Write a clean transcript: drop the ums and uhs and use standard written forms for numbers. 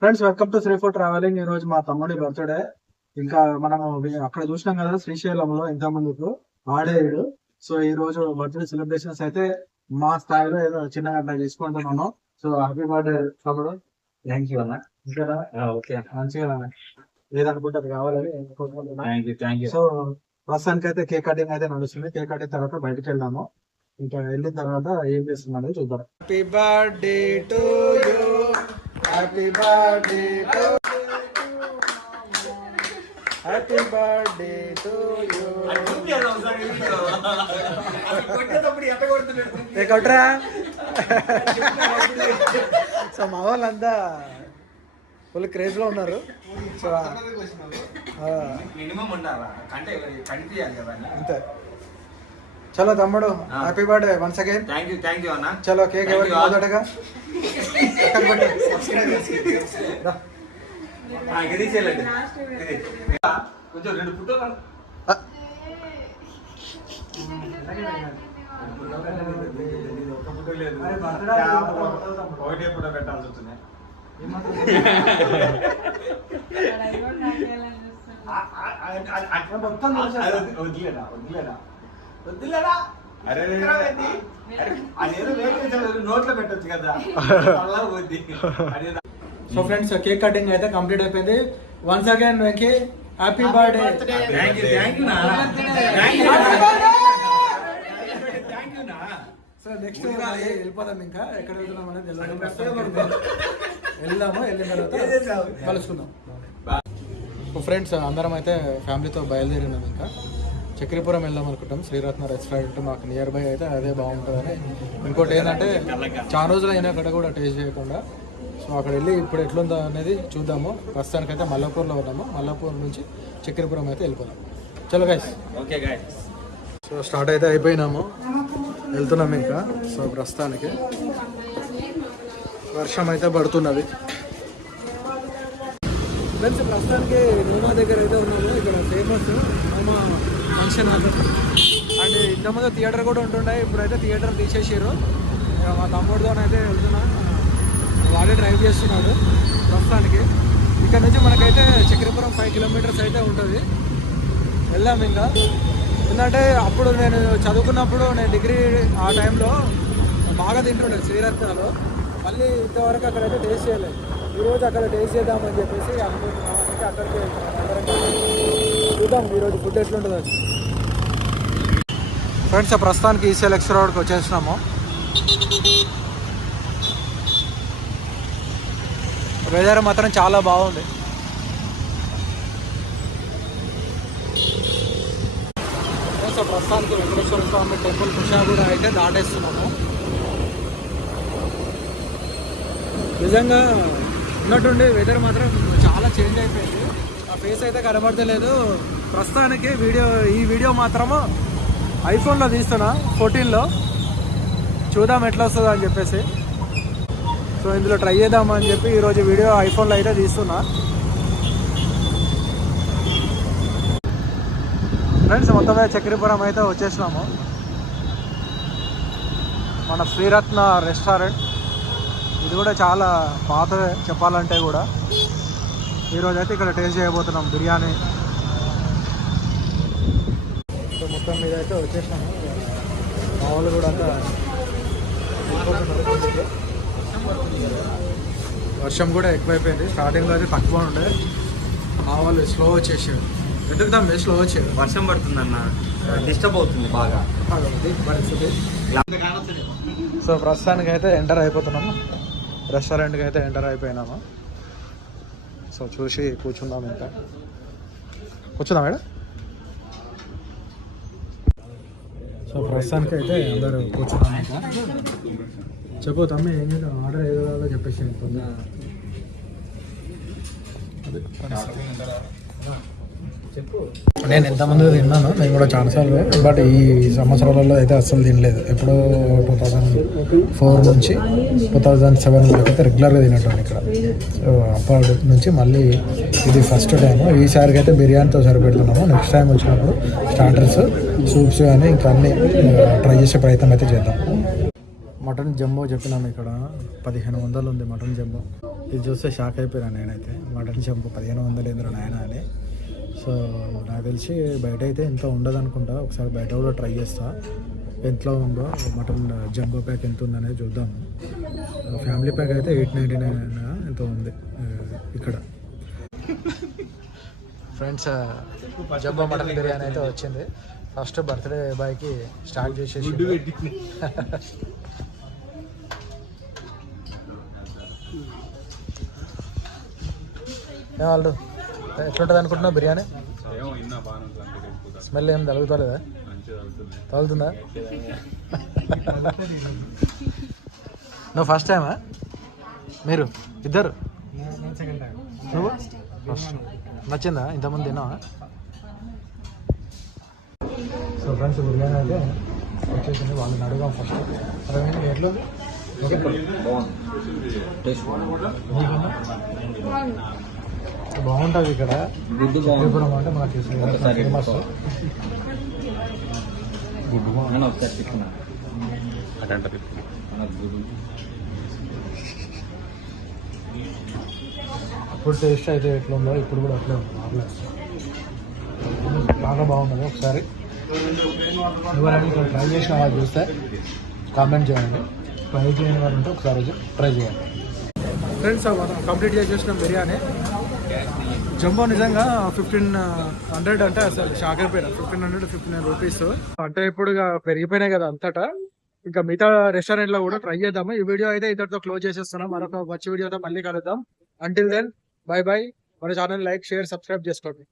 Friends welcome to Sri food travelling. ఈ రోజు మా తమ్ముడి బర్త్డే. ఇంకా మనం అక్కడ చూసినాం కదా శ్రీశైలంలో ఇంతకుముందుకు ఆడేడు. సో ఈ రోజు బర్త్డే సెలబ్రేషన్స్ అయితే మా స్థాయిలో ఏదో చిన్నగా అట్లా చేసుకుంటున్నాను. సో హ్యాపీ బర్త్డే తమ్ముడు. థ్యాంక్ యూ అన్న. ఇంకా ఓకే మంచిగా ఏదనుకుంటే అది కావాలని థ్యాంక్ యూ. సో ప్రస్తుతానికి అయితే కేక్ కటింగ్ అయితే నడుస్తుంది. కేక్ కటింగ్ తర్వాత బయటకు వెళ్దాము. ఇంకా వెళ్ళిన తర్వాత ఏం చేస్తున్నాడో చూద్దాం. Happy birthday to you, happy birthday to happy birthday to you. కొట్టరా. సో మా వాళ్ళంతా ఫుల్ క్రేజ్ లో ఉన్నారు. సో అంతే. చలో తమ్ముడు happy birthday once again. Thank you అన్న. చలో కేక్ ఎవరికి మొదటగా కొంచెం రెండు ఫోటోలు ఒకటే ఫోటో పెట్టాల్సి వస్తుంది. వద్దులేరా అరే అదేదో నోట్లో పెట్టచ్చు కదా. సో ఫ్రెండ్స్ కేక్ కటింగ్ అయితే కంప్లీట్ అయిపోయింది. Once again Venky happy birthday. So next వెళ్ళిపోదాం. ఇంకా ఎక్కడ వెళ్తున్నాం అనేది వెళ్దాము. వెళ్ళిన తర్వాత కలుసుకుందాం. సో ఫ్రెండ్స్ అందరం అయితే ఫ్యామిలీతో బయలుదేరినాం. ఇంకా చక్రీపురం వెళ్దాం అనుకుంటాం. శ్రీరత్న రెస్టారెంట్ మాకు నియర్ బై అయితే అదే బాగుంటుందని. ఇంకోటి ఏంటంటే చాలా రోజులు అయినా అక్కడ కూడా టేస్ట్ చేయకుండా. సో అక్కడ వెళ్ళి ఇప్పుడు ఎట్లుందో అనేది చూద్దాము. ప్రస్తుతానికి అయితే మల్లాపూర్లో ఉన్నాము. మల్లాపూర్ నుంచి చక్రీపురం అయితే వెళ్ళిపోదాం. చలో guys. Okay guys. So start అయితే అయిపోయినాము, వెళ్తున్నాము ఇంకా. సో ప్రస్తుతానికి వర్షం అయితే పడుతున్నది. ఫ్రెండ్స్ ప్రస్తుతానికి నోమా దగ్గర అయితే ఉన్నాము. ఇక్కడ ఫేమస్ నోమా ఫంక్షన్ హాల్. అండ్ ఇంతకుముందు థియేటర్ కూడా ఉంటుండే, ఇప్పుడైతే థియేటర్ తీసేసారు. మా తమ్ముడితోనైతే వెళ్తున్నా, వాడే డ్రైవ్ చేస్తున్నాడు ప్రస్తుతానికి. ఇక్కడ నుంచి మనకైతే చక్రీపురం 5 కిలోమీటర్స్ అయితే ఉంటుంది. వెళ్దాం ఇంకా. ఎందుకంటే అప్పుడు నేను చదువుకున్నప్పుడు, నేను డిగ్రీ ఆ టైంలో బాగా తింటుండే శ్రీరత్నాలో. మళ్ళీ ఇంతవరకు అక్కడైతే టేస్ట్ చేయలేదు. ఈరోజు అక్కడ టేస్ట్ చేద్దామని చెప్పేసి అనుకుంటున్నాం. అంటే అక్కడికి చూద్దాం ఈరోజు ఫుడ్ ఎట్లుంటుందో. ఫ్రెండ్స్ ప్రస్తుతానికి ఈసీఎల్ ఎక్స్ రోడ్కి వచ్చేసినాము. వెదర్ మాత్రం చాలా బాగుంది. సో ప్రస్తుతానికి వెంకటేశ్వర స్వామి టెంపుల్ కుషాగూడ అయితే దాటేస్తున్నాము. నిజంగా ఉన్నట్టుండి వెదర్ మాత్రం చాలా చేంజ్ అయిపోయింది. ఆ ఫేస్ అయితే కనబడతలేదు ప్రస్తుతానికి. ఈ వీడియో మాత్రము ఐఫోన్లో తీస్తున్నా, 14లో. చూద్దాం ఎట్లా వస్తుందో అని చెప్పేసి. సో ఇందులో ట్రై చేద్దామని చెప్పి ఈరోజు వీడియో ఐఫోన్లో అయితే తీస్తున్నా. ఫ్రెండ్స్ మొత్తమే చక్రీపురం అయితే వచ్చేసినాము. మన శ్రీరత్న రెస్టారెంట్ ఇది కూడా చాలా పాతదే చెప్పాలంటే కూడా. ఈరోజు అయితే ఇక్కడ టేస్ట్ చేయబోతున్నాం బిర్యానీ. సో మొత్తం మీద అయితే వచ్చేసినాము. మామూలు కూడా అంతా వర్షం కూడా ఎక్కువైపోయింది. స్టార్టింగ్లో అయితే తక్కువ ఉండే, మా వాళ్ళు స్లో వచ్చేసాడు. ఎందుకు తమ్మి స్లో వచ్చాడు? వర్షం పడుతుందన్న, డిస్టర్బ్ అవుతుంది బాగా పరిస్థితి. సో ప్రస్తుతానికి అయితే ఎంటర్ అయిపోతున్నాము. రెస్టారెంట్కి అయితే ఎంటర్ అయిపోయినాము. సో చూసి కూర్చుందాం. ఇంకా కూర్చుందాం మేడం. సో ప్రస్తుతానికి అయితే అందరూ కూర్చున్నాం. ఇంకా చెప్పు తమ్మి ఏం చేద్దాం, ఆర్డర్ ఏదో చెప్పేసి నేను ఎంతమంది తిన్నాను. నేను కూడా చాలాసార్లు, బట్ ఈ సంవత్సరాలలో అయితే అస్సలు తినలేదు. ఎప్పుడో 2004 నుంచి 2007 వరకు అయితే రెగ్యులర్గా తినట్టు ఇక్కడ. సో అప్పటి నుంచి మళ్ళీ ఇది ఫస్ట్ టైం. ఈసారికి అయితే బిర్యానీతో సరిపెడుతున్నాము. నెక్స్ట్ టైం వచ్చినప్పుడు స్టార్టర్స్, సూప్స్ కానీ ఇంకా అన్నీ ట్రై చేసే ప్రయత్నం అయితే చేద్దాం. మటన్ జంబో చెప్పినాము. ఇక్కడ 1500 ఉంది మటన్ జంబో. ఇది చూస్తే షాక్ అయిపోయాను నేనైతే. మటన్ జంబో 1500 ఏంద్రా నాయన అని. సో నాకు తెలిసి బయట అయితే ఎంత ఉండదు అనుకుంటా. ఒకసారి బయట కూడా ట్రై చేస్తా ఎంతలో ఉందో. మటన్ జంబో ప్యాక్ ఎంత ఉందనేది చూద్దాము. ఫ్యామిలీ ప్యాక్ అయితే 899 ఎంతో ఉంది ఇక్కడ. ఫ్రెండ్స్ జంబో మటన్ బిర్యానీ అయితే వచ్చింది. ఫస్ట్ బర్త్డే బాయ్కి స్టార్ట్ చేసేసి వాళ్ళు ఎట్లుంటుంది అనుకుంటున్నావు బిర్యానీ? స్మెల్ ఏం తగులుతలేదా? తగులుతుందా? నువ్వు ఫస్ట్ టైమా? మీరు ఇద్దరు? నువ్వు ఫస్ట్. నచ్చిందా? ఇంతమంది తిన్నావా? సో ఫ్రెండ్స్ బిర్యానీ అయితే వచ్చేసింది. వాళ్ళని అడుగుదాం ఫస్ట్. ఎట్లా బాగుంటుంది ఇక్కడ గుడ్డుపురం అంటే మనకి ఫేమస్. అప్పుడు టేస్ట్ అయితే ఎట్లా ఉందో ఇప్పుడు కూడా అట్లే ఉంది. బాగా బాగున్నది. ఒకసారి ఎవరైనా ఇక్కడ ట్రై చేసిన వాళ్ళు చూస్తే కామెంట్ చేయండి. ట్రై చేయని వాళ్ళు ఉంటే ఒకసారి ట్రై చేయండి. ఫ్రెండ్స్ మనం కంప్లీట్ చేసేసినాం బిర్యానీ. జంబో నిజంగా 1500 అంటే అసలు షాక్ అయిపోయినా. 1500-1500 రూపీస్ అంటే ఇప్పుడు ఇక పెరిగిపోయినాయి కదా అంతటా. ఇంకా మిగతా రెస్టారెంట్లో కూడా ట్రై చేద్దాము. ఈ వీడియో అయితే ఇద్దరితో క్లోజ్ చేసేస్తున్నాం. మరొక మంచి వీడియోతో మళ్ళీ కలుద్దాం. Until then bye bye. మన ఛానల్ లైక్, షేర్, సబ్స్క్రైబ్ చేసుకోండి.